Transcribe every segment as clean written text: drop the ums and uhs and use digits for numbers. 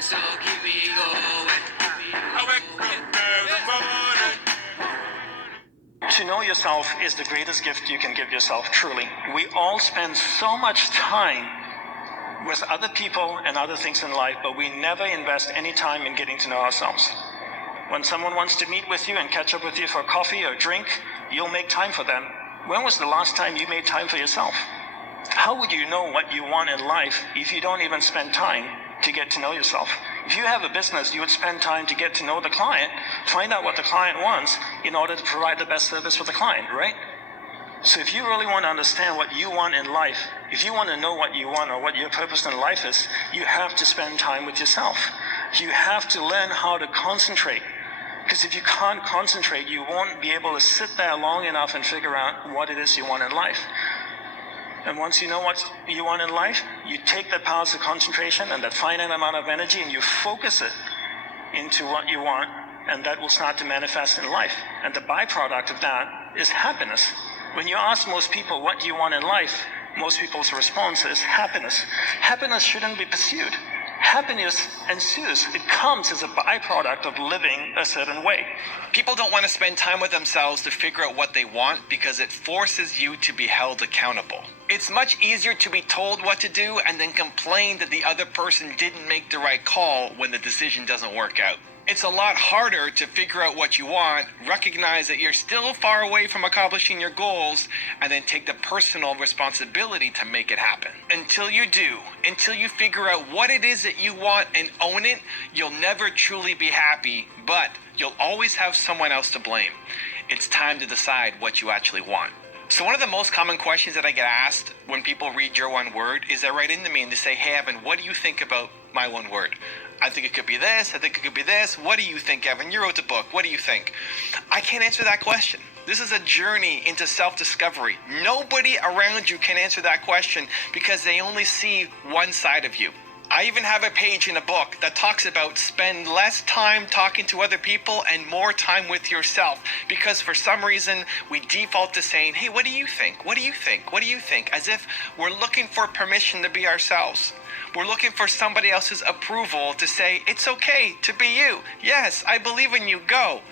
so keep me going. I wake up every morning. To know yourself is the greatest gift you can give yourself, truly. We all spend so much time with other people and other things in life, but we never invest any time in getting to know ourselves. When someone wants to meet with you and catch up with you for coffee or drink, you'll make time for them. When was the last time you made time for yourself? How would you know what you want in life if you don't even spend time to get to know yourself? If you have a business, you would spend time to get to know the client, find out what the client wants in order to provide the best service for the client, right? So if you really want to understand what you want in life, if you want to know what you want or what your purpose in life is, you have to spend time with yourself. You have to learn how to concentrate. Because if you can't concentrate, you won't be able to sit there long enough and figure out what it is you want in life. And once you know what you want in life, you take that power of concentration and that finite amount of energy and you focus it into what you want, and that will start to manifest in life. And the byproduct of that is happiness. When you ask most people what you want in life, most people's response is happiness. Happiness shouldn't be pursued. Happiness ensues. It comes as a byproduct of living a certain way. People don't want to spend time with themselves to figure out what they want because it forces you to be held accountable. It's much easier to be told what to do and then complain that the other person didn't make the right call when the decision doesn't work out. It's a lot harder to figure out what you want, recognize that you're still far away from accomplishing your goals, and then take the personal responsibility to make it happen. Until you do, until you figure out what it is that you want and own it, you'll never truly be happy, but you'll always have someone else to blame. It's time to decide what you actually want. So one of the most common questions that I get asked when people read your one word is they write into me and they say, "Hey, Evan, what do you think about my one word? I think it could be this. I think it could be this. What do you think, Evan? You wrote the book. What do you think?" I can't answer that question. This is a journey into self-discovery. Nobody around you can answer that question because they only see one side of you. I even have a page in a book that talks about spend less time talking to other people and more time with yourself, because for some reason we default to saying, "Hey, what do you think? What do you think? What do you think?" As if we're looking for permission to be ourselves. We're looking for somebody else's approval to say, "It's okay to be you. Yes, I believe in you. Go."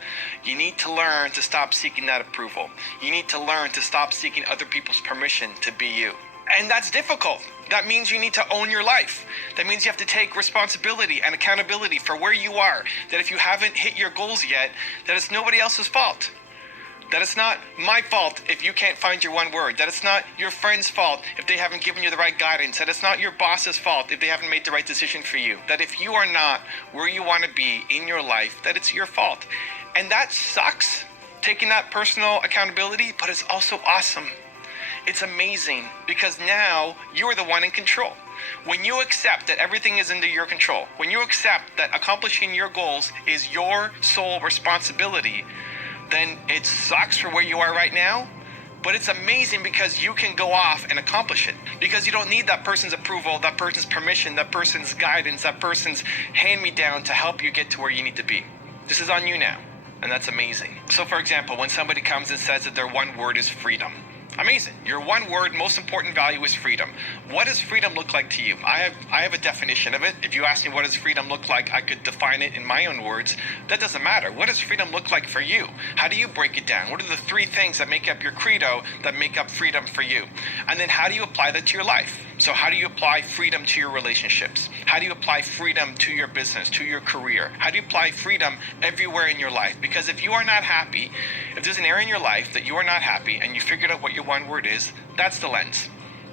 You need to learn to stop seeking that approval. You need to learn to stop seeking other people's permission to be you. And that's difficult. That means you need to own your life. That means you have to take responsibility and accountability for where you are. That if you haven't hit your goals yet, that it's nobody else's fault. That it's not my fault if you can't find your one word. That it's not your friend's fault if they haven't given you the right guidance. That it's not your boss's fault if they haven't made the right decision for you. That if you are not where you want to be in your life, that it's your fault. And that sucks, taking that personal accountability, but it's also awesome. It's amazing because now you're the one in control. When you accept that everything is under your control, when you accept that accomplishing your goals is your sole responsibility, then it sucks for where you are right now, but it's amazing because you can go off and accomplish it. Because you don't need that person's approval, that person's permission, that person's guidance, that person's hand-me-down to help you get to where you need to be. This is on you now, and that's amazing. So for example, when somebody comes and says that their one word is freedom, amazing. Your one word, most important value is freedom. What does freedom look like to you? I have a definition of it. If you ask me what does freedom look like, I could define it in my own words. That doesn't matter. What does freedom look like for you? How do you break it down? What are the three things that make up your credo that make up freedom for you? And then how do you apply that to your life? So how do you apply freedom to your relationships? How do you apply freedom to your business, to your career? How do you apply freedom everywhere in your life? Because if you are not happy, if there's an area in your life that you are not happy and you figured out what your one word is, that's the lens.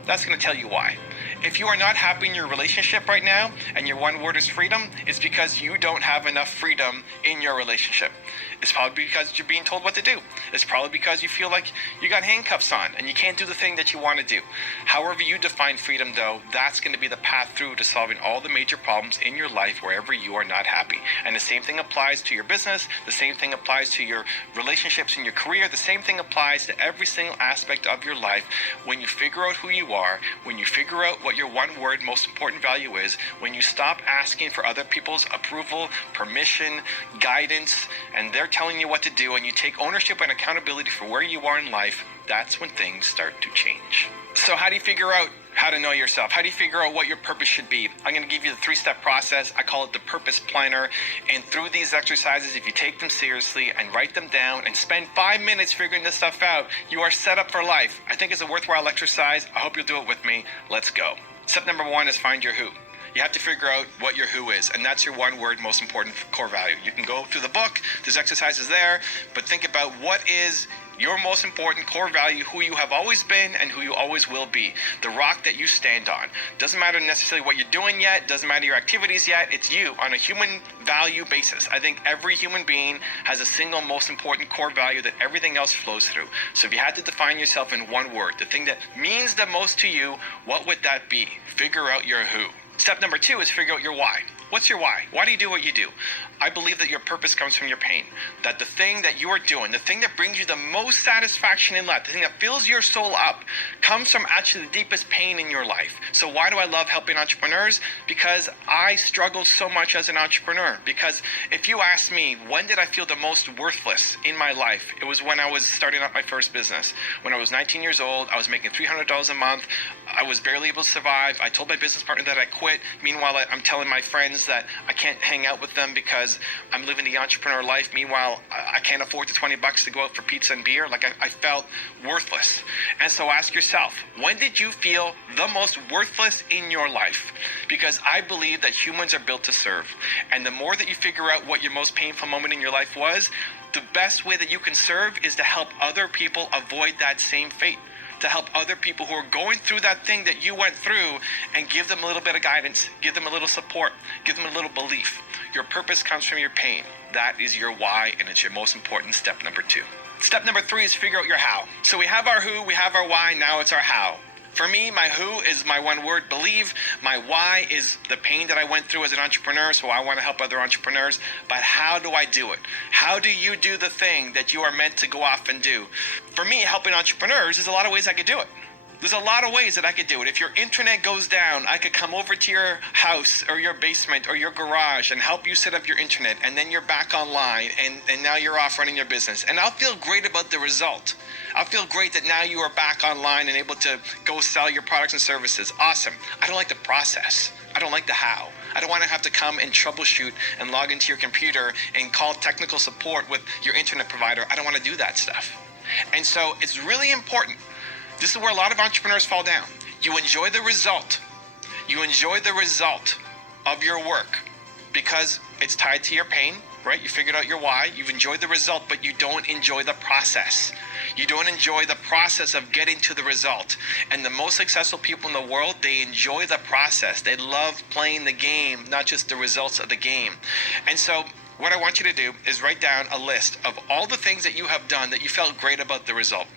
That's going to tell you why. If you are not happy in your relationship right now and your one word is freedom, it's because you don't have enough freedom in your relationship. It's probably because you're being told what to do. It's probably because you feel like you got handcuffs on and you can't do the thing that you want to do. However you define freedom though, that's going to be the path through to solving all the major problems in your life wherever you are not happy. And the same thing applies to your business. The same thing applies to your relationships and your career. The same thing applies to every single aspect of your life. When you figure out who you are, when you figure out what your one word most important value is, when you stop asking for other people's approval, permission, guidance, and they're telling you what to do, and you take ownership and accountability for where you are in life, that's when things start to change. So how do you figure out How to know yourself. How do you figure out what your purpose should be? I'm going to give you the 3-step process. I call it the purpose planner. And through these exercises, if you take them seriously and write them down and spend 5 minutes figuring this stuff out, you are set up for life. I think it's a worthwhile exercise. I hope you'll do it with me. Let's go. Step number 1 is find your who. You have to figure out what your who is, and that's your one word most important core value. You can go through the book, there's exercises there, but think about what is your most important core value, who you have always been and who you always will be, the rock that you stand on. Doesn't matter necessarily what you're doing yet, doesn't matter your activities yet, it's you on a human value basis. I think every human being has a single most important core value that everything else flows through. So if you had to define yourself in one word, the thing that means the most to you, what would that be? Figure out your who. Step number 2 is figure out your why. What's your why? Why do you do what you do? I believe that your purpose comes from your pain. That the thing that you are doing, the thing that brings you the most satisfaction in life, the thing that fills your soul up, comes from actually the deepest pain in your life. So why do I love helping entrepreneurs? Because I struggle so much as an entrepreneur. Because if you ask me, when did I feel the most worthless in my life? It was when I was starting up my first business. When I was 19 years old, I was making $300 a month. I was barely able to survive. I told my business partner that I quit. Meanwhile, I'm telling my friends that I can't hang out with them because I'm living the entrepreneur life. Meanwhile, I can't afford the $20 to go out for pizza and beer. Like I felt worthless. And so ask yourself, when did you feel the most worthless in your life? Because I believe that humans are built to serve. And the more that you figure out what your most painful moment in your life was, the best way that you can serve is to help other people avoid that same fate. To help other people who are going through that thing that you went through and give them a little bit of guidance, give them a little support, give them a little belief. Your purpose comes from your pain. That is your why, and it's your most important step number 2. Step number 3 is figure out your how. So we have our who, we have our why, now it's our how. For me, my who is my one word, believe. My why is the pain that I went through as an entrepreneur, so I want to help other entrepreneurs. But how do I do it? How do you do the thing that you are meant to go off and do? For me, helping entrepreneurs, there's a lot of ways I could do it. There's a lot of ways that I could do it. If your internet goes down, I could come over to your house or your basement or your garage and help you set up your internet, and then you're back online and now you're off running your business. And I'll feel great about the result. I'll feel great that now you are back online and able to go sell your products and services. Awesome. I don't like the process. I don't like the how. I don't want to have to come and troubleshoot and log into your computer and call technical support with your internet provider. I don't want to do that stuff. And so it's really important. This is where a lot of entrepreneurs fall down. You enjoy the result. You enjoy the result of your work because it's tied to your pain, right? You figured out your why. You've enjoyed the result, but you don't enjoy the process. You don't enjoy the process of getting to the result. And the most successful people in the world, they enjoy the process. They love playing the game, not just the results of the game. And so what I want you to do is write down a list of all the things that you have done that you felt great about the result,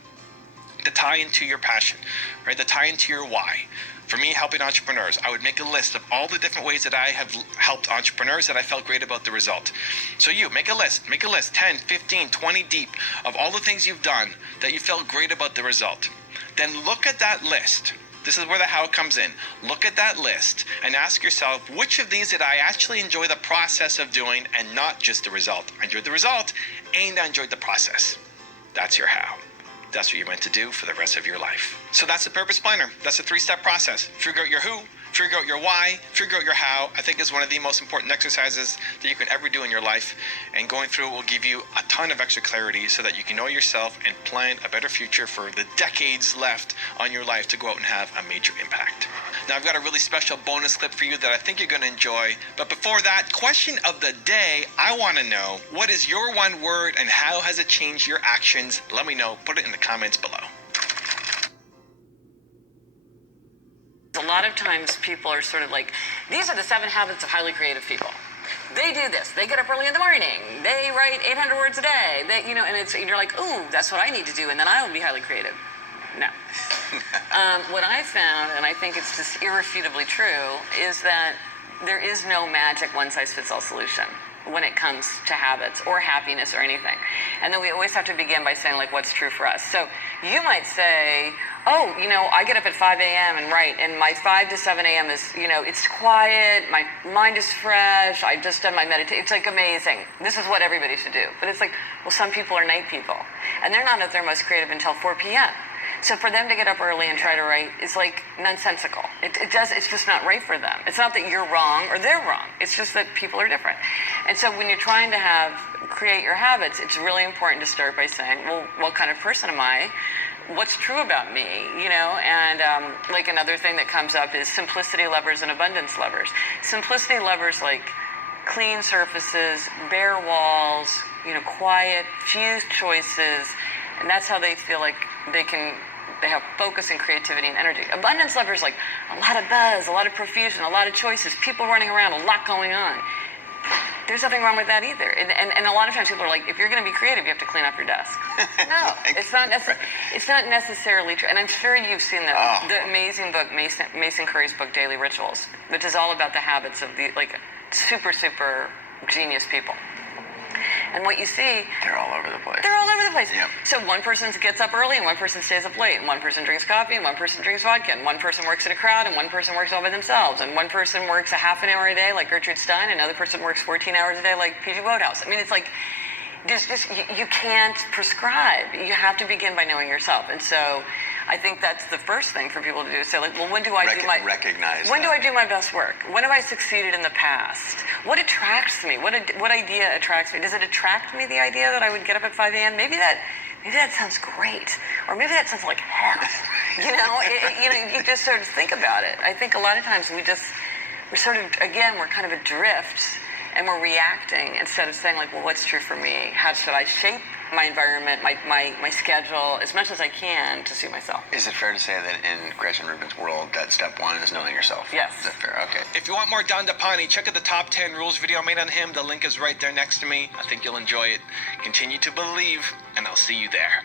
to tie into your passion, right? To tie into your why. For me, helping entrepreneurs, I would make a list of all the different ways that I have helped entrepreneurs that I felt great about the result. So you make a list, 10, 15, 20 deep of all the things you've done that you felt great about the result. Then look at that list. This is where the how comes in. Look at that list and ask yourself, which of these did I actually enjoy the process of doing and not just the result? I enjoyed the result and I enjoyed the process. That's your how. That's what you're meant to do for the rest of your life. So that's the purpose planner. That's a 3-step process. Figure out your who, figure out your why, figure out your how. I think is one of the most important exercises that you can ever do in your life. And going through it will give you a ton of extra clarity so that you can know yourself and plan a better future for the decades left on your life to go out and have a major impact. Now I've got a really special bonus clip for you that I think you're going to enjoy. But before that, question of the day, I want to know, what is your one word and how has it changed your actions? Let me know. Put it in the comments below. A lot of times people are sort of like, these are the 7 habits of highly creative people. They do this. They get up early in the morning. They write 800 words a day. And you're like, ooh, that's what I need to do, and then I will be highly creative. No. What I found, and I think it's just irrefutably true, is that there is no magic one-size-fits-all solution when it comes to habits or happiness or anything. And then we always have to begin by saying, like, what's true for us. So you might say, oh, I get up at 5 a.m. and write, and my 5 to 7 a.m. is, it's quiet, my mind is fresh, I just done my meditation. It's like amazing. This is what everybody should do. But it's like, well, some people are night people, and they're not at their most creative until 4 p.m. So for them to get up early and try to write is like nonsensical. It's just not right for them. It's not that you're wrong or they're wrong. It's just that people are different. And so when you're trying to create your habits, it's really important to start by saying, well, what kind of person am I? What's true about me, and like another thing that comes up is simplicity lovers and abundance lovers. Simplicity lovers like clean surfaces, bare walls, quiet, few choices, and that's how they feel like they have focus and creativity and energy. Abundance lovers like a lot of buzz, a lot of profusion, a lot of choices, people running around, a lot going on. There's nothing wrong with that either. And a lot of times people are like, if you're going to be creative, you have to clean up your desk. No, it's not necessarily true. And I'm sure you've seen the amazing book, Mason Curry's book, Daily Rituals, which is all about the habits of the super, super genius people. And what you see... They're all over the place. They're all over the place. Yep. So one person gets up early and one person stays up late. And one person drinks coffee and one person drinks vodka. And one person works in a crowd and one person works all by themselves. And one person works a half an hour a day like Gertrude Stein. And another person works 14 hours a day like P.G. Wodehouse. I mean, it's like... you can't prescribe. You have to begin by knowing yourself. And so I think that's the first thing for people to do. Say, when do I do my... Recognize When do I do my best work? When have I succeeded in the past? What attracts me? What idea attracts me? Does it attract me, the idea that I would get up at 5 a.m.? Maybe that sounds great. Or maybe that sounds like hell. You just sort of think about it. I think a lot of times we're kind of adrift. And we're reacting instead of saying, well, what's true for me? How should I shape my environment, my schedule, as much as I can to suit myself? Is it fair to say that in Gretchen Rubin's world, that step one is knowing yourself? Yes. Is that fair? Okay. If you want more Dandapanil, check out the top 10 rules video I made on him. The link is right there next to me. I think you'll enjoy it. Continue to believe, and I'll see you there.